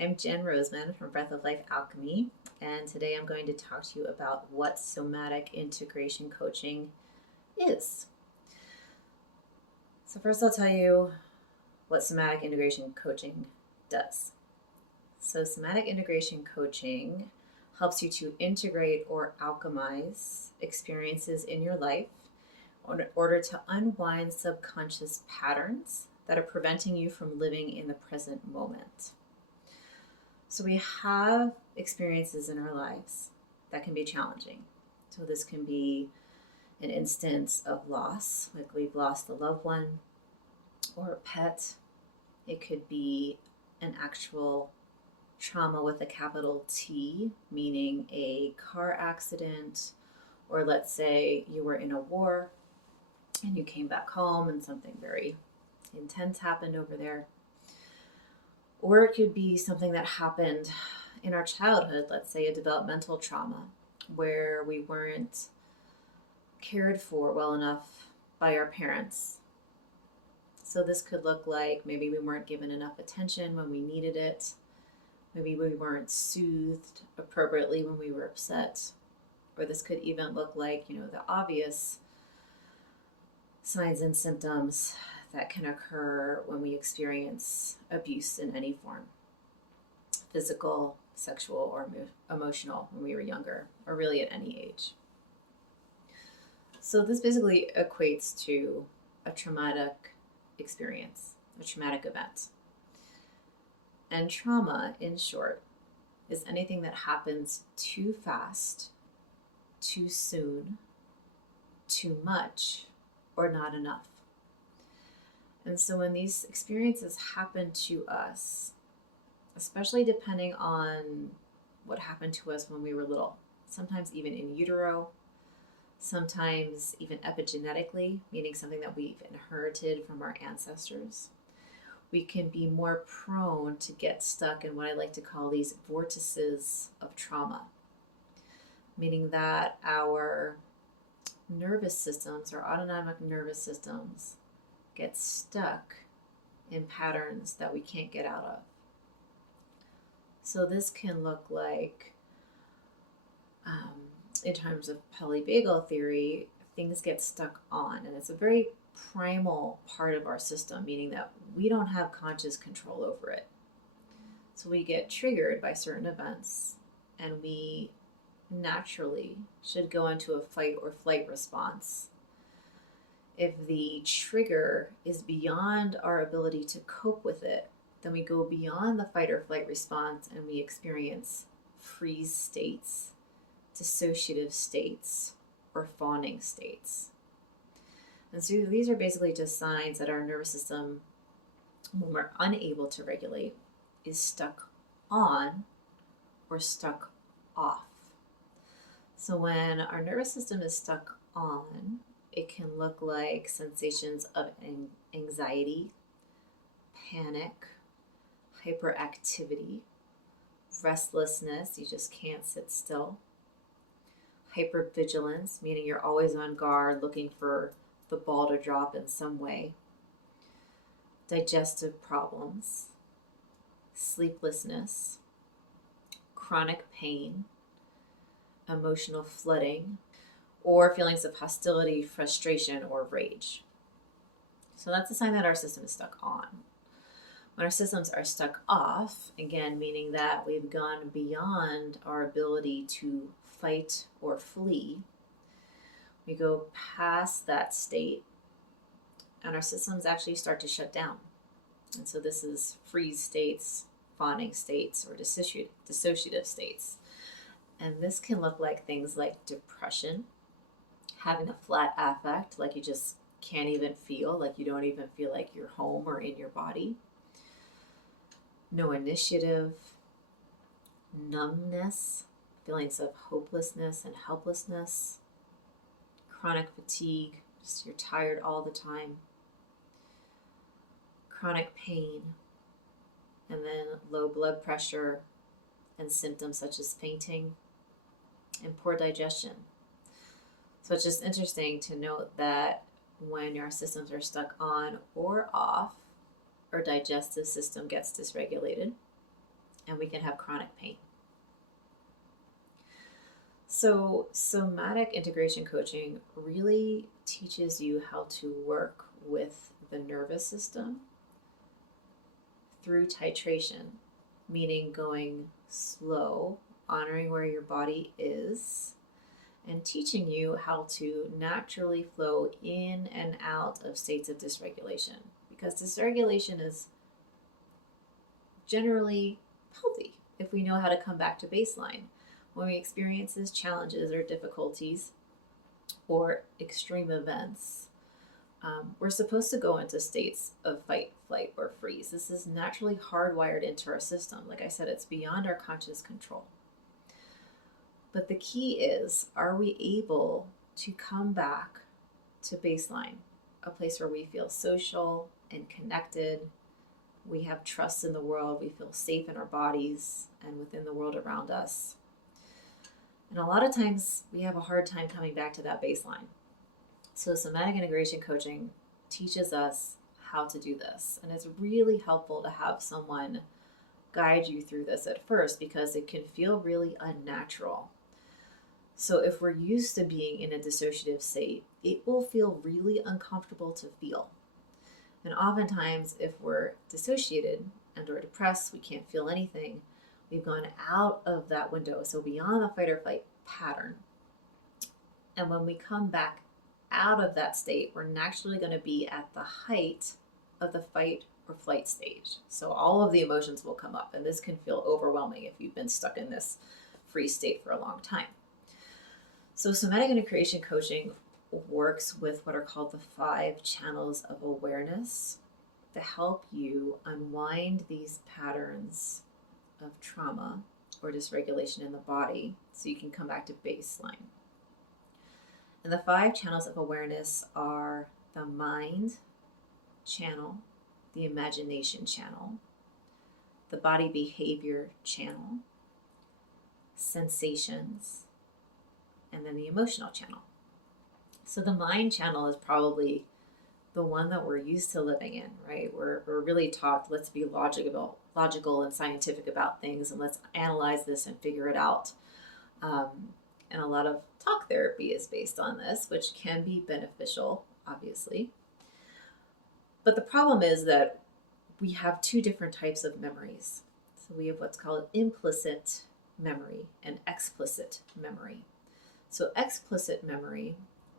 I'm Jen Roseman from Breath of Life Alchemy, and today I'm going to talk to you about what somatic integration coaching is. So, first, I'll tell you what somatic integration coaching does. So, somatic integration coaching helps you to integrate or alchemize experiences in your life in order to unwind subconscious patterns that are preventing you from living in the present moment. So we have experiences in our lives that can be challenging. So this can be an instance of loss, like we've lost a loved one or a pet. It could be an actual trauma with a capital T, meaning a car accident, or let's say you were in a war and you came back home and something very intense happened over there. Or it could be something that happened in our childhood, let's say a developmental trauma, where we weren't cared for well enough by our parents. So this could look like maybe we weren't given enough attention when we needed it. Maybe we weren't soothed appropriately when we were upset. Or this could even look like, the obvious signs and symptoms that can occur when we experience abuse in any form, physical, sexual, or emotional, when we were younger, or really at any age. So this basically equates to a traumatic experience, a traumatic event. And trauma, in short, is anything that happens too fast, too soon, too much, or not enough. And so when these experiences happen to us, especially depending on what happened to us when we were little, sometimes even in utero, sometimes even epigenetically, meaning something that we've inherited from our ancestors, we can be more prone to get stuck in what I like to call these vortices of trauma, meaning that our nervous systems, our autonomic nervous systems, get stuck in patterns that we can't get out of. So this can look like, in terms of polyvagal theory, things get stuck on, and it's a very primal part of our system, meaning that we don't have conscious control over it. So we get triggered by certain events, and we naturally should go into a fight or flight response. If the trigger is beyond our ability to cope with it, then we go beyond the fight or flight response and we experience freeze states, dissociative states, or fawning states. And so these are basically just signs that our nervous system, when we're unable to regulate, is stuck on or stuck off. So when our nervous system is stuck on, it can look like sensations of anxiety, panic, hyperactivity, restlessness, you just can't sit still, hypervigilance, meaning you're always on guard looking for the ball to drop in some way, digestive problems, sleeplessness, chronic pain, emotional flooding, or feelings of hostility, frustration, or rage. So that's a sign that our system is stuck on. When our systems are stuck off, again, meaning that we've gone beyond our ability to fight or flee, we go past that state and our systems actually start to shut down. And so this is freeze states, fawning states, or dissociative states. And this can look like things like depression, having a flat affect, like you just can't even feel, like you don't even feel like you're home or in your body. No initiative, numbness, feelings of hopelessness and helplessness, chronic fatigue, just you're tired all the time, chronic pain, and then low blood pressure and symptoms such as fainting and poor digestion. So it's just interesting to note that when our systems are stuck on or off, our digestive system gets dysregulated. and we can have chronic pain. So, somatic integration coaching really teaches you how to work with the nervous system through titration, meaning going slow, honoring where your body is, and teaching you how to naturally flow in and out of states of dysregulation. Because dysregulation is generally healthy if we know how to come back to baseline. When we experience challenges or difficulties or extreme events, we're supposed to go into states of fight, flight, or freeze. This is naturally hardwired into our system. Like I said, it's beyond our conscious control. But the key is, are we able to come back to baseline, a place where we feel social and connected, we have trust in the world, we feel safe in our bodies and within the world around us. And a lot of times we have a hard time coming back to that baseline. So somatic integration coaching teaches us how to do this. And it's really helpful to have someone guide you through this at first, because it can feel really unnatural. So if we're used to being in a dissociative state, it will feel really uncomfortable to feel. And oftentimes, if we're dissociated and or depressed, we can't feel anything, we've gone out of that window, so beyond the fight or flight pattern. And when we come back out of that state, we're naturally going to be at the height of the fight or flight stage. So all of the emotions will come up, and this can feel overwhelming if you've been stuck in this freeze state for a long time. So somatic integration coaching works with what are called the 5 channels of awareness to help you unwind these patterns of trauma or dysregulation in the body so you can come back to baseline. And the 5 channels of awareness are the mind channel, the imagination channel, the body behavior channel, sensations, and then the emotional channel. So the mind channel is probably the one that we're used to living in, right? We're really taught, let's be logical and scientific about things, and let's analyze this and figure it out. And a lot of talk therapy is based on this, which can be beneficial, obviously. But the problem is that we have 2 different types of memories. So we have what's called implicit memory and explicit memory. So explicit memory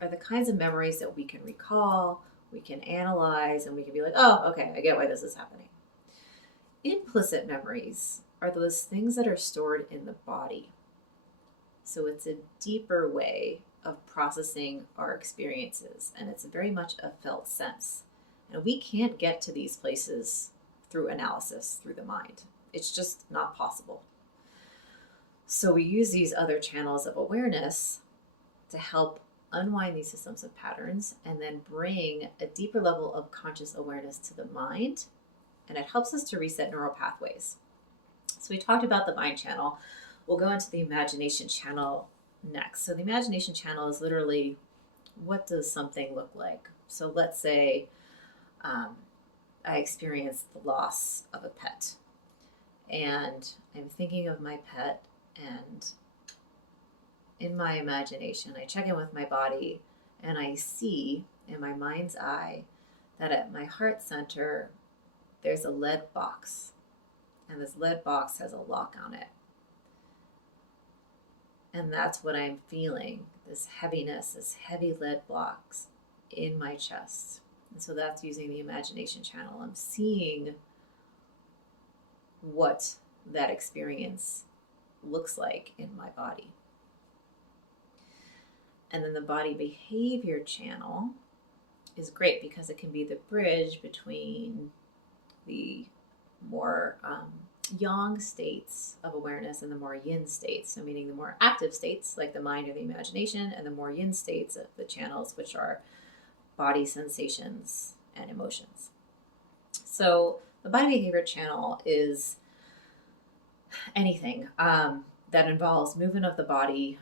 are the kinds of memories that we can recall, we can analyze, and we can be like, oh, okay, I get why this is happening. Implicit memories are those things that are stored in the body. So it's a deeper way of processing our experiences, and it's very much a felt sense. And we can't get to these places through analysis, through the mind. It's just not possible. So we use these other channels of awareness to help unwind these systems of patterns and then bring a deeper level of conscious awareness to the mind. And it helps us to reset neural pathways. So we talked about the mind channel. We'll go into the imagination channel next. So the imagination channel is literally, what does something look like? So let's say I experienced the loss of a pet, and I'm thinking of my pet, and in my imagination, I check in with my body, and I see in my mind's eye that at my heart center, there's a lead box, and this lead box has a lock on it. And that's what I'm feeling, this heaviness, this heavy lead box in my chest. And so that's using the imagination channel. I'm seeing what that experience looks like in my body. And then the body behavior channel is great because it can be the bridge between the more yang states of awareness and the more yin states. So meaning the more active states like the mind or the imagination, and the more yin states of the channels, which are body sensations and emotions. So the body behavior channel is anything that involves movement of the body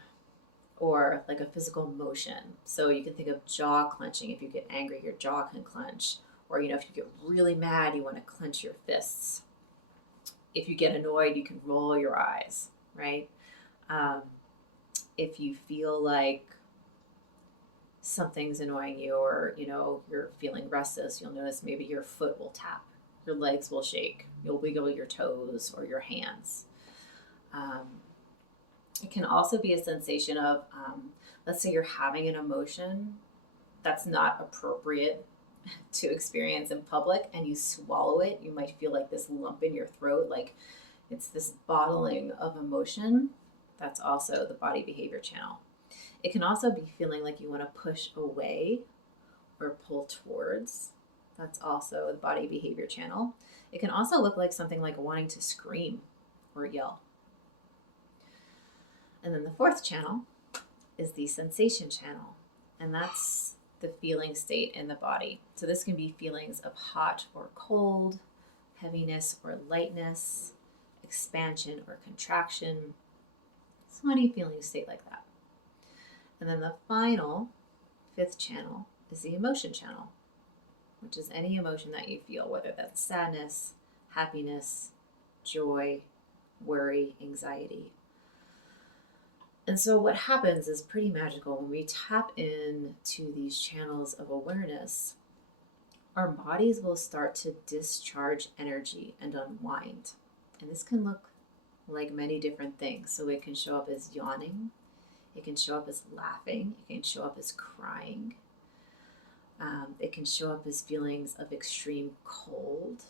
or like a physical motion. So you can think of jaw clenching. If you get angry, your jaw can clench. Or, if you get really mad, you want to clench your fists. If you get annoyed, you can roll your eyes, right? Um, if you feel like something's annoying you, or you're feeling restless, you'll notice maybe your foot will tap, your legs will shake, you'll wiggle your toes or your hands. Um, it can also be a sensation of, let's say you're having an emotion that's not appropriate to experience in public, and you swallow it. You might feel like this lump in your throat, like it's this bottling of emotion. That's also the body behavior channel. It can also be feeling like you want to push away or pull towards. That's also the body behavior channel. It can also look like something like wanting to scream or yell. And then the fourth channel is the sensation channel, and that's the feeling state in the body. So this can be feelings of hot or cold, heaviness or lightness, expansion or contraction. So any feeling state like that. And then the final, fifth channel is the emotion channel, which is any emotion that you feel, whether that's sadness, happiness, joy, worry, anxiety. And so what happens is pretty magical. When we tap into these channels of awareness, our bodies will start to discharge energy and unwind. And this can look like many different things. So it can show up as yawning, it can show up as laughing, it can show up as crying, it can show up as feelings of extreme cold,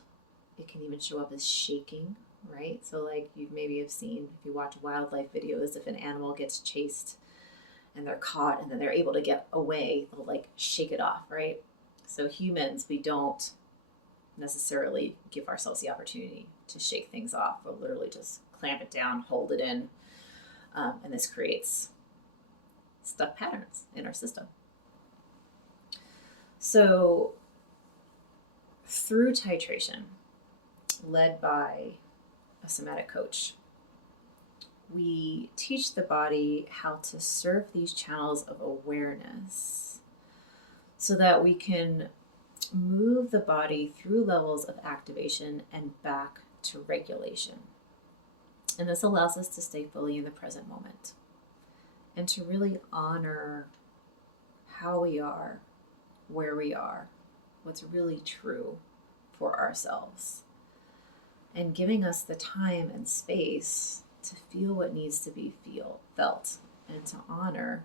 it can even show up as shaking, right? So like you maybe have seen, if you watch wildlife videos, if an animal gets chased and they're caught and then they're able to get away, they'll like shake it off, right? So humans, we don't necessarily give ourselves the opportunity to shake things off. We'll literally just clamp it down, hold it in, and this creates stuck patterns in our system. So through titration, led by a somatic coach, we teach the body how to serve these channels of awareness so that we can move the body through levels of activation and back to regulation. And this allows us to stay fully in the present moment and to really honor how we are, where we are, what's really true for ourselves, and giving us the time and space to feel what needs to be felt and to honor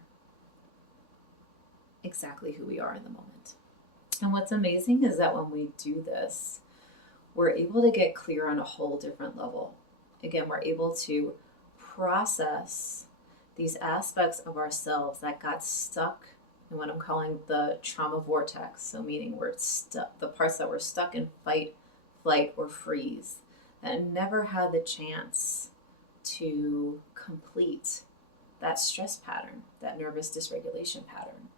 exactly who we are in the moment. And what's amazing is that when we do this, we're able to get clear on a whole different level. Again, we're able to process these aspects of ourselves that got stuck in what I'm calling the trauma vortex. So meaning we're stuck, the parts that were stuck in fight, flight, or freeze, that never had the chance to complete that stress pattern, that nervous dysregulation pattern.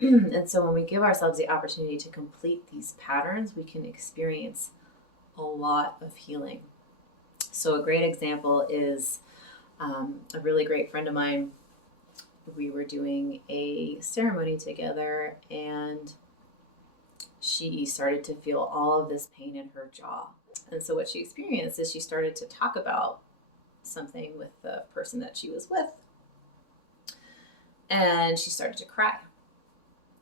And so when we give ourselves the opportunity to complete these patterns, we can experience a lot of healing. So a great example is a really great friend of mine. We were doing a ceremony together, and she started to feel all of this pain in her jaw. And so what she experienced is she started to talk about something with the person that she was with, and she started to cry.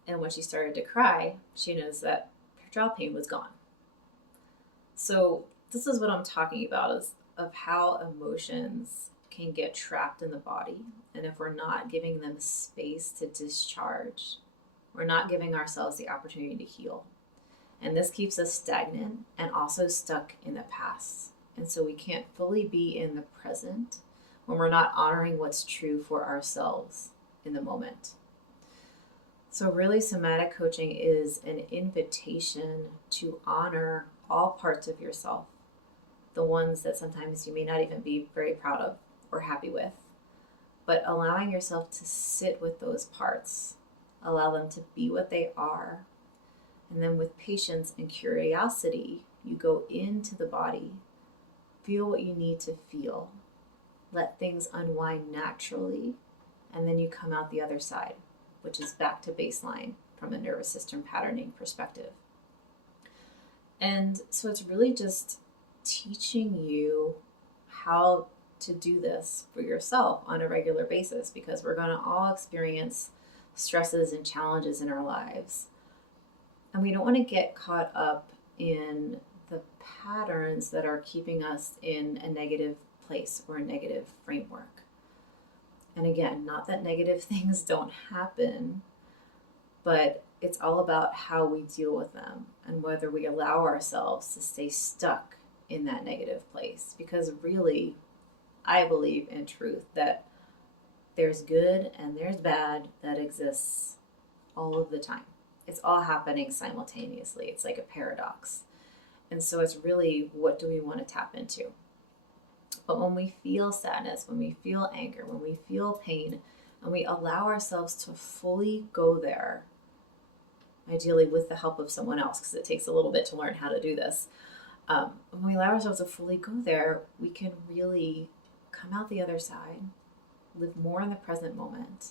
And when she started to cry, she noticed that her jaw pain was gone. So this is what I'm talking about, is of how emotions can get trapped in the body. And if we're not giving them space to discharge, we're not giving ourselves the opportunity to heal. And this keeps us stagnant and also stuck in the past. And so we can't fully be in the present when we're not honoring what's true for ourselves in the moment. So really, somatic coaching is an invitation to honor all parts of yourself, the ones that sometimes you may not even be very proud of or happy with, but allowing yourself to sit with those parts, allow them to be what they are, and then with patience and curiosity, you go into the body, feel what you need to feel, let things unwind naturally, and then you come out the other side, which is back to baseline from a nervous system patterning perspective. And so it's really just teaching you how to do this for yourself on a regular basis, because we're going to all experience stresses and challenges in our lives. And we don't want to get caught up in the patterns that are keeping us in a negative place or a negative framework. And again, not that negative things don't happen, but it's all about how we deal with them and whether we allow ourselves to stay stuck in that negative place. Because really, I believe in truth that there's good and there's bad that exists all of the time. It's all happening simultaneously. It's like a paradox. And so it's really, what do we want to tap into? But when we feel sadness, when we feel anger, when we feel pain, and we allow ourselves to fully go there, ideally with the help of someone else, because it takes a little bit to learn how to do this. When we allow ourselves to fully go there, we can really come out the other side, live more in the present moment,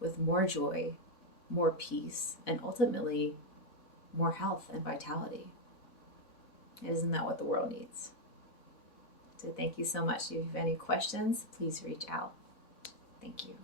with more joy, more peace, and ultimately more health and vitality. Isn't that what the world needs? So thank you so much. If you have any questions, please reach out. Thank you.